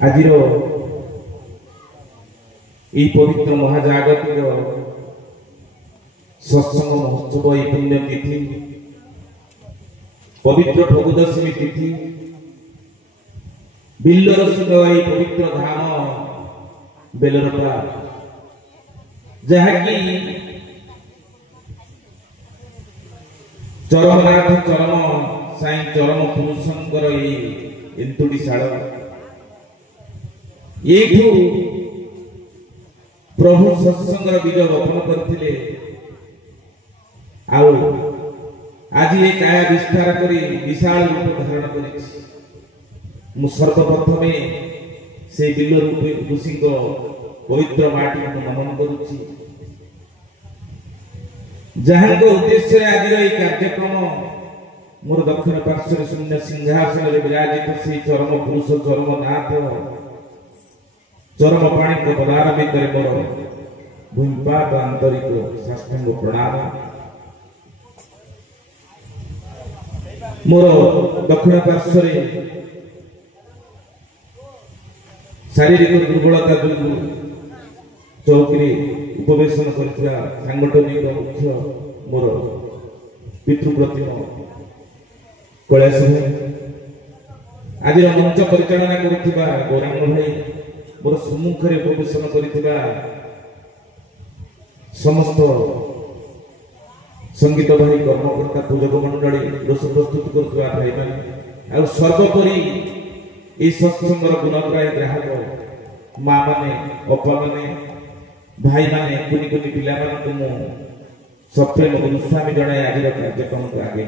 आज पवित्र महाजागतिक सत्संग महोत्सव ये पुण्य तिथि पवित्र प्रभुदशमी तिथि बिल्लर स्थित ये पवित्र धाम बेलरपा जहाँकि चरमनाथ चरम साई चरम पुरुषंकर एंतुड़ीशाल ये प्रभु सत्संगर बीज रोपण करथिले आज ये काया विस्तार करी विशाल रूप धारण करिछि। मु सर्वप्रथमे से बिल्ल रूप ऋषि को पवित्र माटी को नमन करुछि जहाँ को उद्देश्य आज ये कार्यक्रम मोर दक्षिण पार्श्व शून्य सिंहासन विराजित श्री चरम पुरुष चरम नाथ चरम पाणी को पदार भितर मोर भूमिपात आंतरिक साष्टांग प्रणाम। मोर दक्षिण पार्श्व शारीरिक दुर्बलता जो चौकी उपवेशन कर सांगठनिक मुख्य मोर पितृप्रतिम कैलाश भाई आज मंच परिचालना करुवा गौरांग भाई मोर सम्मुखें उपवेशन कर समस्त संगीत भाई कर्मकर्ता पूजक मंडली रोष प्रस्तुत कर भाई मैंने सर्वोपरि ये सत्संगर गुणग्राही ग्राहक माँ माने अपा माने भाई माने कुनी कुनी पिला मानक मु सप्रेम गुरुस्वामी जनाए आज कार्यक्रम को आगे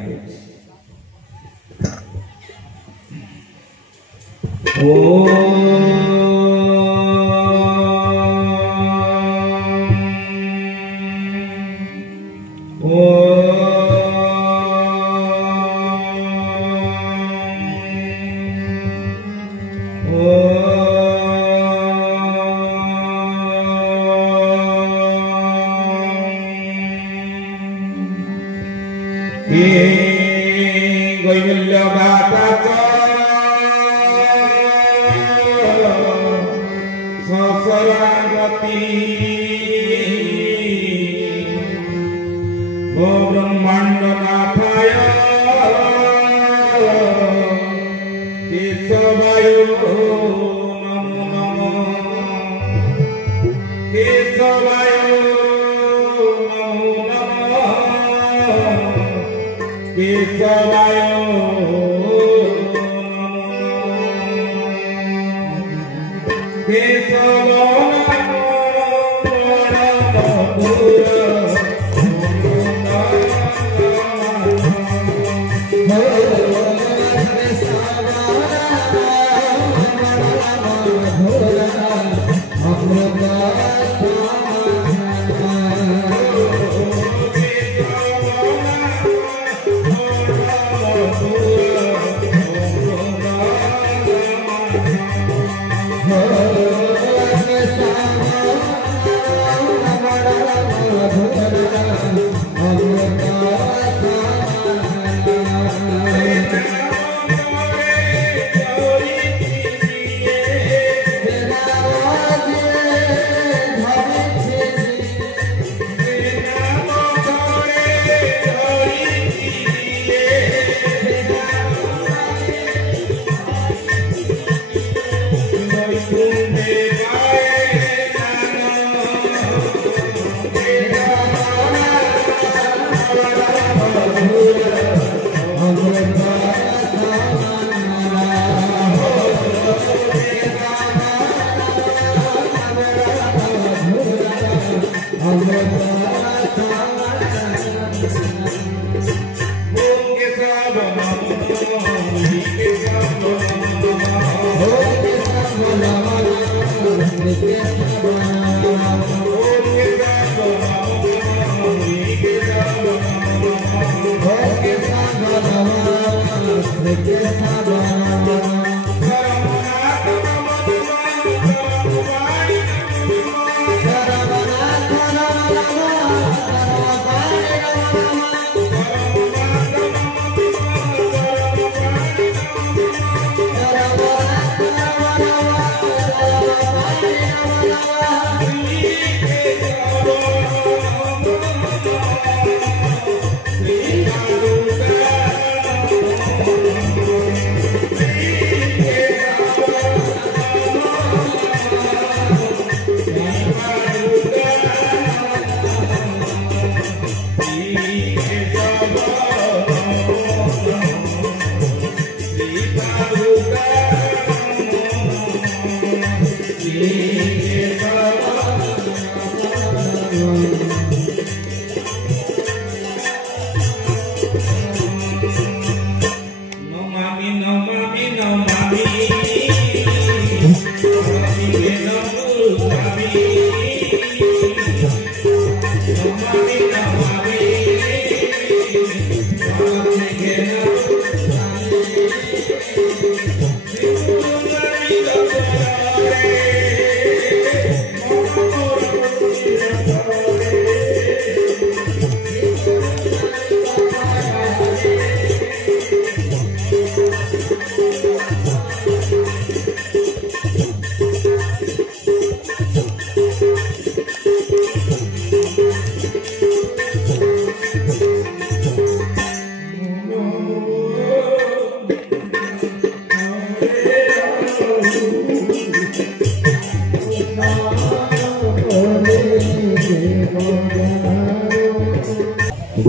ब्रह्मांड नाथाय केशवाय नमो नमः केशवाय नमो नमः केशवाय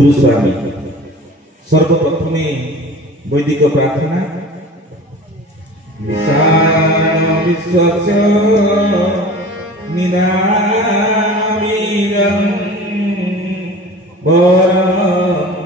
गुरुस्वामी सर्वप्रथमे वैदिक प्रार्थना विश्वास्य निनामीरं वरमरेण्यं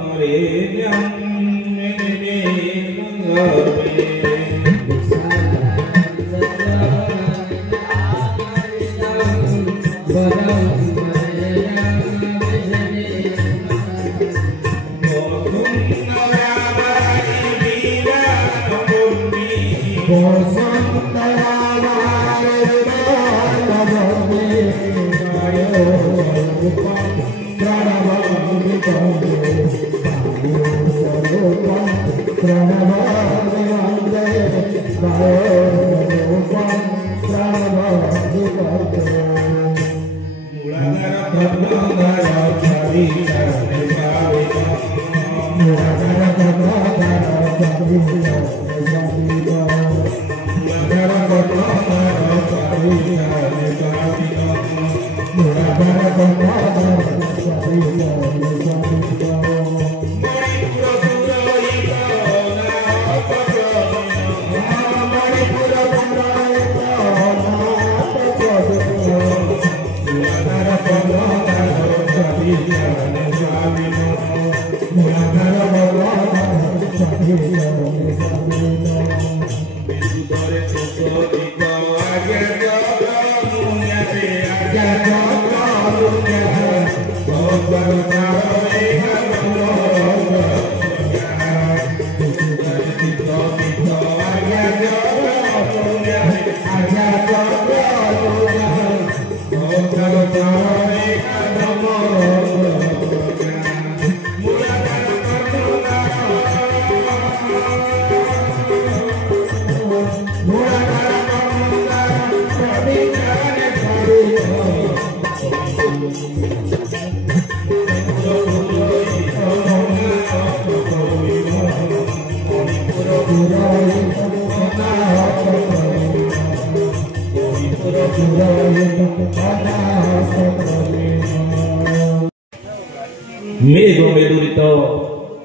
मेघ मेदुरित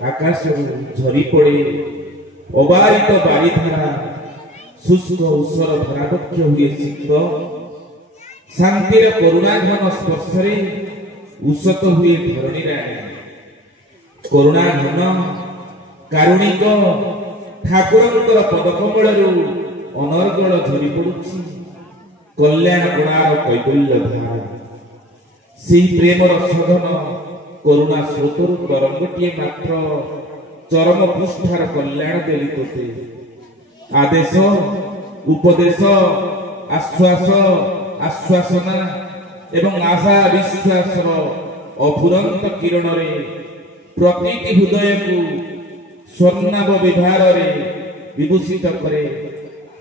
आकाश झरी पड़े अबारित बारिधारा शुष्क ऊषर धरापक्ष हुए शीत शांतिर करुणाघन स्पर्श उषत हुए धरणी करुणाघन कारुणिक ठाकुरंकर पदकमल अनर्गल झरी पड़ुछि कल्याण गुणार कैबल्य धारा से प्रेमर सघन करुणा स्रोतर तरंगटीए मात्र चरम पृष्ठार कल्याण देली तोते आदेश उपदेश आश्वास आश्वासना एवं आशा विश्वासर अफुरंत किरण रे प्रतीति हृदय को स्वर्णाभ विभार विभूषित करे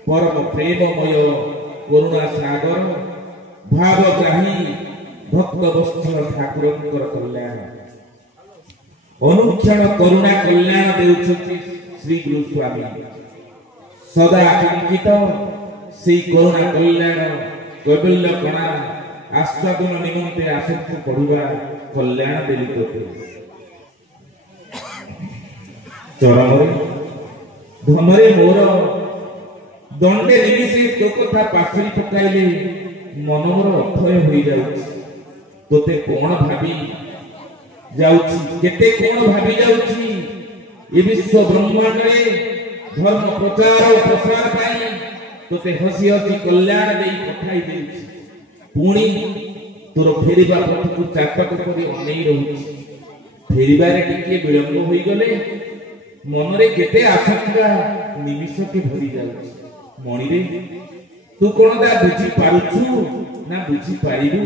परम प्रेममय करुणा सागर भावग्राही भक्त वत्सल ठाकुरंकर कल्याण अनुक्षण करुणा कल्याण देउछति श्री गुरुस्वामी सदा आकांक्षित से करुणा कल्याण कैबल्य कणा आस्वादन निमंते आसक्ति पढ़ुवा कल्याण देलितोते चरमरे धमरे मोर दंडे निमिषे तो कथा पासरी पकाइले मन मोर अथय होई जाउछि तोते कोण भाबी जाउछि केते कोण भाबी जाउछि ए विश्व ब्रह्मांड रे धर्म प्रचार और प्रसार पाई तोते हसी हसी कल्याण देई पठाई देछि पुणी तोर फेरिबा पथ को चाटक करी अनेई रहउछि फेरिबारे टिके विलंब होई गले मन रे केते आशंका निमिष के भरी जाउछि मणि रे तू कोन दा बुझी पारुछु ना बुझी पारिबु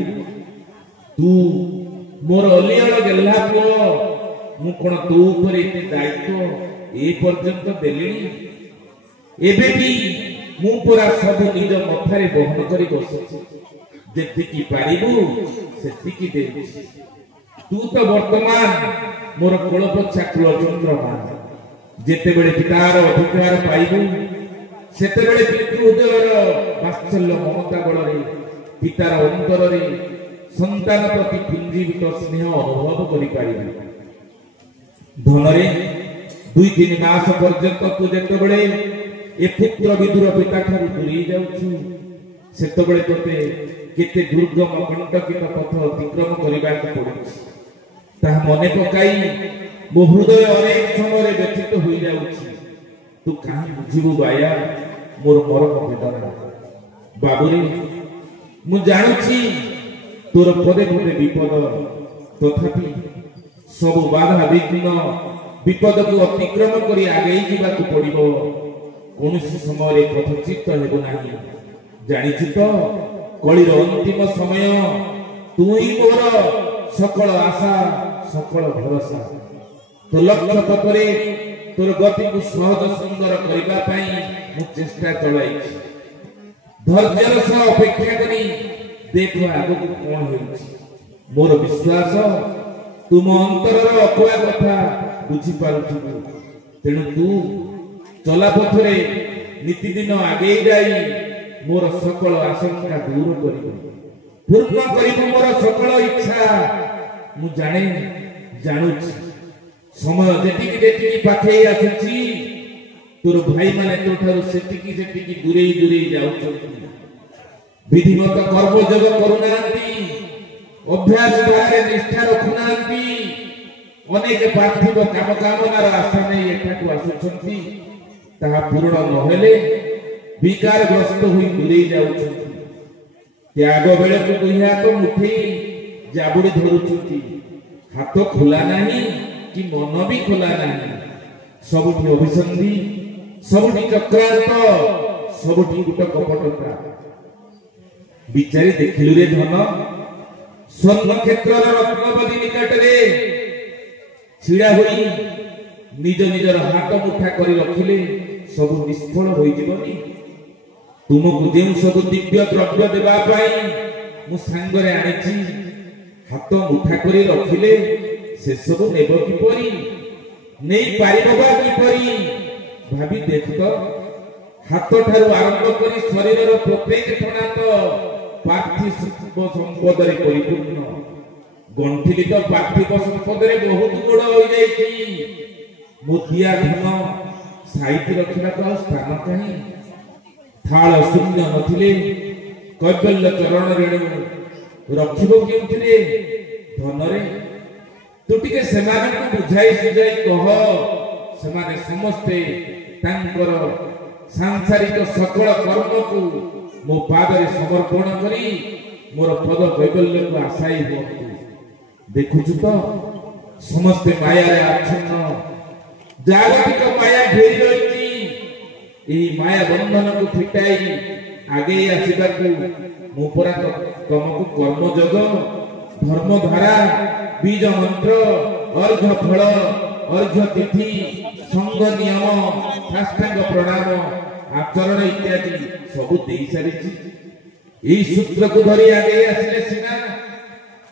तू मोर अलियल गेल्ला पुओ मु कोन तू ऊपर एते दायित्व ए पर्यंत देलिनी एबे भी मु पूरा सब निज मथारे बहन करी बसछि जेतिकी पारिबु सेतिकी देछि तू तो वर्तमान मोर कोलपछा कुल चंद्रमा जेते बेले पितार अधिकार पाइबु सेते बेले पितृ हृदयर वात्सल्य ममता बଳରେ पितार अंतରରେ संतान प्रति पुंजीवित स्नेह अनुभव करि पारिबु ଧନରେ 2-3 ମାସ ପର୍ଯ୍ୟନ୍ତ ତୁ ଯେତେବେଳେ ଏ ପୁତ୍ର ବିଦୁର ପିତା ଠାରୁ ଦୂରେଇ ଯାଉଛୁ ସେତେବେଳେ ତୋତେ କେତେ ଦୁର୍ଗମ କଣ୍ଟକିତ ପଥ ଅତିକ୍ରମ କରିବାକୁ ପଡୁଛି ତାହା ମନେ ପକାଇ ମୋ ହୃଦୟ ଅନେକ ସମୟରେ ବ୍ୟଥିତ ହୋଇଯାଉଛି। ତୁ କାହିଁ ବୁଝିବୁ ବାୟା ମୋର ମରମ ବେଦନା। ବାବୁରେ ମୁଁ ଜାଣୁଛି ତୋର ପଦେ ପଦେ ବିପଦ, ତଥାପି ସବୁ ବାଧା ବିଘ୍ନ ବିପଦକୁ ଅତିକ୍ରମ କରି ଆଗେଇ ଯିବାକୁ ପଡିବ। କୌଣସି ସମୟରେ ପଥଚ୍ୟୁତ ହେବ ନାହିଁ। ଜାଣିଛୁ ତ କଳିର ଅନ୍ତିମ ସମୟ। ତୁ ହିଁ ମୋର ସକଳ ଆଶା ସକଳ ଭରସା। ତୋ ଲକ୍ଷ୍ୟ ପଥରେ ତୋର ଗତିକୁ ସହଜ ସୁନ୍ଦର କରିବା ପାଇଁ ମୁଁ ଚେଷ୍ଟା ଚଳାଇଛି। ଧୈର୍ଯ୍ୟର ସହ ଅପେକ୍ଷା କରି ଦେଖ ଆଗକୁ କଣ ହେଉଛି। ମୋର ବିଶ୍ୱାସ ତୁମ ଅନ୍ତରର ଅକୁହା କଥା ବୁଝିପାରୁଥିବୁ। ତେଣୁ ତୁ ଚଲାପଥରେ ନୀତିଦିନ ଆଗେଇ ଯାଇ ମୋର ସକଳ ଆଶଙ୍କା ଦୂର କରିବୁ, ପୂର୍ଣ୍ଣ କରିବୁ ମୋର ସକଳ ଇଚ୍ଛା। ମୁଁ ଜାଣୁଛି ସମୟ ଯେତିକି ଯେତିକି ପାଖେଇ ଆସୁଛି ତୋର ଭାଇମାନେ ତୋଠାରୁ ସେତିକି ସେତିକି ଦୂରେଇ ଯାଉଛନ୍ତି। ବିଧିମତ କର୍ମଯୋଗ କରୁନାହାନ୍ତି, ଅଭ୍ୟାସ ଦ୍ୱାରା ନିଷ୍ଠା ରଖୁନାହାନ୍ତି। ଅନେକ ପାର୍ଥିବ କାମନାର ଆଶା ନେଇ ଏଠାକୁ ଆସୁଛନ୍ତି। ତାହା ପୂରଣ ନହେଲେ ବିକାରଗ୍ରସ୍ତ ହୋଇ ଦୂରେଇ ଯାଉଛନ୍ତି। ତ୍ୟାଗ ବେଳକୁ ଦୁଇ ହାତ ମୁଠେଇ ଜାବୁଡ଼ି ଧରୁଛନ୍ତି। ହାତ ଖୋଲା ନାହିଁ କି ମନ ବି ଖୋଲା ନାହିଁ। ସବୁଠି ଅଭିସନ୍ଧି, ସବୁଠି ଚକ୍ରାନ୍ତ, ସବୁଠି ଗୋଟେ କପଟତା। ବିଚାରି ଦେଖିଲୁ ରେ ଧନ, ସ୍ୱର୍ଣ୍ଣ କ୍ଷେତ୍ରର ରତ୍ନବଦୀ ନିକଟରେ ଛିଡ଼ା ହୋଇ ନିଜର ହାତ ମୁଠା କରି ରଖିଲେ ସବୁ ନିଷ୍ଫଳ ହୋଇଯିବନି। ତୁମକୁ ଯେଉଁ ସବୁ ଦିବ୍ୟ ଦ୍ରବ୍ୟ ଦେବା ପାଇଁ ମୁଁ ସାଙ୍ଗରେ ଆଣିଛି, ହାତ ମୁଠା କରି ରଖିଲେ ସେସବୁ ନେବ କିପରି, ନେଇପାରିବ ବା କିପରି? ଭାବି ଦେଖ ତ, ହାତ ଠାରୁ ଆରମ୍ଭ କରି ଶରୀରର ପ୍ରତ୍ୟେକ ଠଣାତ ପାର୍ଥିବ ସମ୍ପଦରେ ପରିପୂର୍ଣ୍ଣ। ଗଣ୍ଠିଲି ତ ପାର୍ଥିବ ସମ୍ପଦରେ ବହୁତ ଗୋଡ଼ ହୋଇଯାଇଛି। ମୋ ଦିଆ ଧନ ସାଇତି ରଖିବାକୁ ଆଉ ସ୍ଥାନ କାହିଁ? ଥାଳ ଶୂନ୍ୟ ନଥିଲେ କୈବଲ୍ୟ ଚରଣ ରେଣୁ ରଖିବ କେଉଁଥିରେ? ଧନରେ ତୁ ଟିକେ ସେମାନଙ୍କୁ ବୁଝାଇ ସୁଝାଇ କହ। ସେମାନେ ସମସ୍ତେ ତାଙ୍କର ସାଂସାରିକ ସକଳ କର୍ମକୁ ମୋ ପାଦରେ ସମର୍ପଣ କରି ମୋର ପଦ କୈବଲ୍ୟକୁ ଆଶାୟୀ ହୁଅନ୍ତୁ। ଦେଖୁଛୁ ତ ସମସ୍ତେ ମାୟାରେ ଆଚ୍ଛନ୍ନ। ଜାଗତିକ ମାୟା ଘେରି ରହିଛି। ଏହି ମାୟା ବନ୍ଧନକୁ ଫିଟାଇ ଆଗେଇ ଆସିବାକୁ ମୁଁ ପରା ତମକୁ କର୍ମଯୋଗ, ଧର୍ମଧାରା, ବୀଜ ମନ୍ତ୍ର, ଅର୍ଘ୍ୟ ଫଳ, ଅର୍ଘ୍ୟ ତିଥି, ସଂଘ ନିୟମ, ସାଷ୍ଟାଙ୍ଗ ପ୍ରଣାମ, ଆଚରଣ ଇତ୍ୟାଦି ସବୁ ଦେଇ ସାରିଛି। ଏହି ସୂତ୍ରକୁ ଧରି ଆଗେଇ ଆସିଲେ ସିନା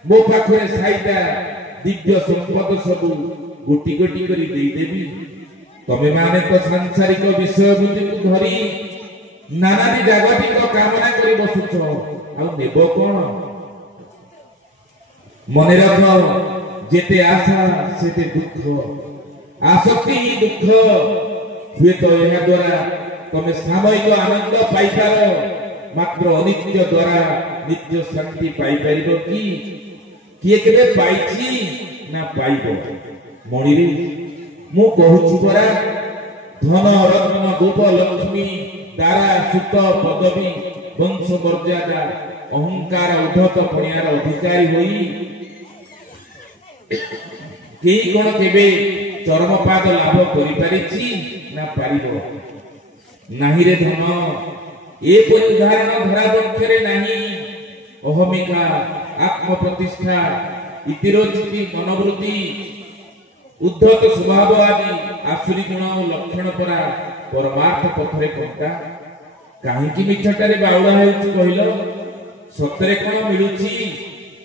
ମୋ ପାଖରେ ସାଇତା ଦିବ୍ୟ ସମ୍ପଦ ସବୁ ଗୋଟି ଗୋଟି କରି ଦେଇଦେବି। ତମେ ମାନେ ତ ସାଂସାରିକ ବିଷୟ ବୁଦ୍ଧିକୁ ଧରି ନାନାଦି ଜାଗତିକ କାମନା କରି ବସୁଛ, ଆଉ ନେବ କଣ? ମନେ ରଖ, ଯେତେ ଆଶା ସେତେ ଦୁଃଖ, ଆସକ୍ତି ହିଁ ଦୁଃଖ। ହୁଏତ ଏହା ଦ୍ୱାରା ତମେ ସାମୟିକ ଆନନ୍ଦ ପାଇପାର, ମାତ୍ର ଅନିତ୍ୟ ଦ୍ୱାରା ନିତ୍ୟ ଶାନ୍ତି ପାଇପାରିବ କି? କିଏ କେବେ ପାଇଛି ନା ପାଇବ? ମଣିରେ ମୁଁ କହୁଛି ପରା, ଧନ ରତ୍ନ ଗୋପ ଲକ୍ଷ୍ମୀ ତାରା ସୁତ ପଦବୀ ବଂଶ ମର୍ଯ୍ୟାଦା ଅହଙ୍କାର ଉଦ୍ଧତ ପଣିଆର ଅଧିକାରୀ ହୋଇ କେହି କଣ କେବେ ଚରମପାଦ ଲାଭ କରିପାରିଛି ନା ପାରିବ? ନାହିଁ ରେ ଧନ, ଏପରି ଉଦାହରଣ ଧରା ବକ୍ଷରେ ନାହିଁ। ଅହମିକା, ଆତ୍ମପ୍ରତିଷ୍ଠା, ଇତିରୋଚିତି ମନୋବୃତ୍ତି, ଉଦ୍ଧତ ସ୍ୱଭାବ ଆଦି ଆସୁରୀ ଗୁଣ ଓ ଲକ୍ଷଣ ପରା ପରମାର୍ଥ ପଥରେ କଣ୍ଟା। କାହିଁକି ମିଛଟାରେ ବାଉଳା ହେଉଛି କହିଲ? ସତରେ କଣ ମିଳୁଛି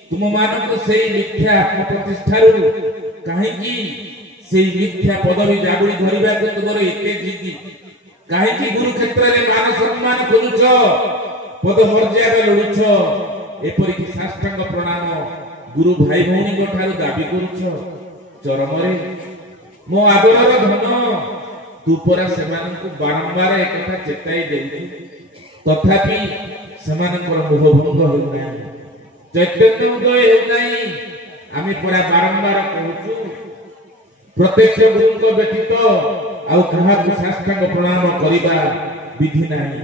ତୁମମାନଙ୍କୁ ସେଇ ମିଥ୍ୟା ଆତ୍ମପ୍ରତିଷ୍ଠାରୁ? କାହିଁକି ସେଇ ମିଥ୍ୟା ପଦବୀ ଜାଗୁଳି ଧରିବାକୁ ତୁମର ଏତେ ଜିଦି? କାହିଁକି ଗୁରୁକ୍ଷେତ୍ରରେ ମାନ ସମ୍ମାନ କରୁଛ, ପଦ ମର୍ଯ୍ୟାଦା ଲୋଡୁଛ, ଏପରିକି ସାଷ୍ଟାଙ୍ଗ ପ୍ରଣାମ ଗୁରୁ ଭାଇ ଭଉଣୀଙ୍କ ଠାରୁ ଦାବି କରୁଛ? ଚରମରେ मो आदरर धन तू परा सेमानकु बारंबार एक कथा चेताई देउ तथापि सेमानकर मोहभंग हेउ नाही चैतन्य उदय हेउ नाही आमे परा बारंबार कहूछु प्रत्यक्ष गुरुଙ୍କ ବ୍ୟତୀତ ଆଉ କାହାକୁ ସାଷ୍ଟାଙ୍ଗ ପ୍ରଣାମ କରିବା विधि ନାହିଁ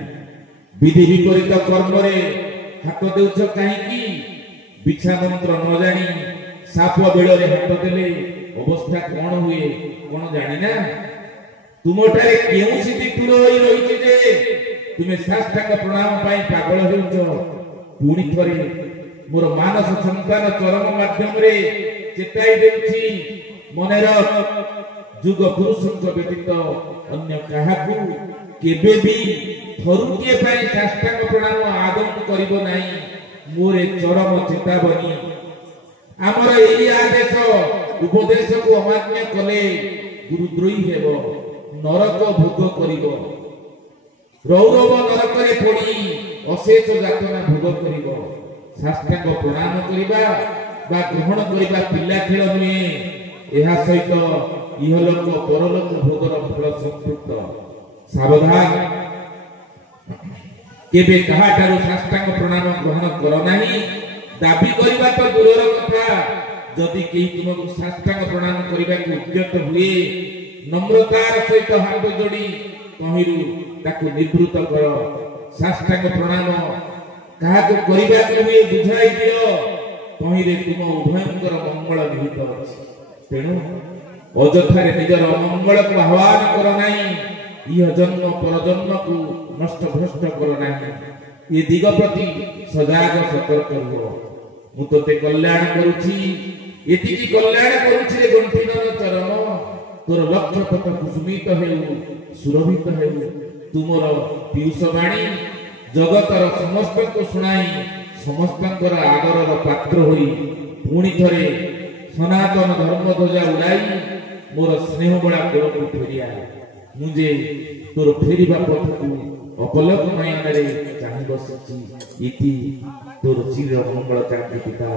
विधि विपरीत कर्मरे हाथ देउछ काहेकि बिछा मंत्र न जानी साप बेଳରେ हाथ देले अवस्था कोन हुए कोन जानि ना तुमठारे केउ सिद्धि ठुर होई रहिछि जे तुमे साष्टांग प्रणाम पाई पागल हेउछ पुणी थरे मोर मानस संतान चरम माध्यम रे चेताई देउछि मनेर जुग पुरुषଙ୍କ ବ୍ୟତୀତ अन्य काहाकू केबे भी थरुटिए पाई साष्टांग प्रणाम आदम करिबो नाही मोरे चरम चेतावनी आमर एई आदेश उपदेश को अमान्य कले गुरुद्रोही हेबो नरक भोग करिबो रौरव नरक रे पड़ी अशेष यातना भोग करिबो साष्टांग प्रणाम करिबा बा ग्रहण करिबा पिला खेल नुए एहा सहित इहलोक परलोक भोगर फल संपृक्त सावधान केबे कहाटारू साष्टांग प्रणाम ग्रहण कर नाही दाबी करिबा तो दूरर कथा जदि केही तुमको साष्टांग प्रणाम करिबा को उद्यत हुए नम्रतार सहित हाथ जोड़ी कहिरु ताकू निवृत्त कर साष्टांग प्रणाम कहा को करिबा को हुए बुझाई दियो कहिरे तुम उभयंकर मंगल निहित अछि तेणु अजथारे निजर मंगल को आह्वान कर नाही यह जन्म पर जन्म को नष्ट भ्रष्ट कर नाही ये दिग प्रति सजाग सतर्क हो मु तोते कल्याण करूची एति की कल्याण करूची रे गंठिनर चरण तोर लक्ष्य पथ कुसुमित हेउ सुरभित हेउ तुमर पीयूष वाणी जगतर समस्त को सुनाई समस्तंकर आदरर पात्र होई पुणी थरे सनातन धर्म ध्वजा उड़ाई मोर स्नेह बड़ा कोल को फेरिया मुझे तोर फेरिबा पथ को अपलक नयन रे चाहि बसछि इति तोर चिर मंगल चाहि पिता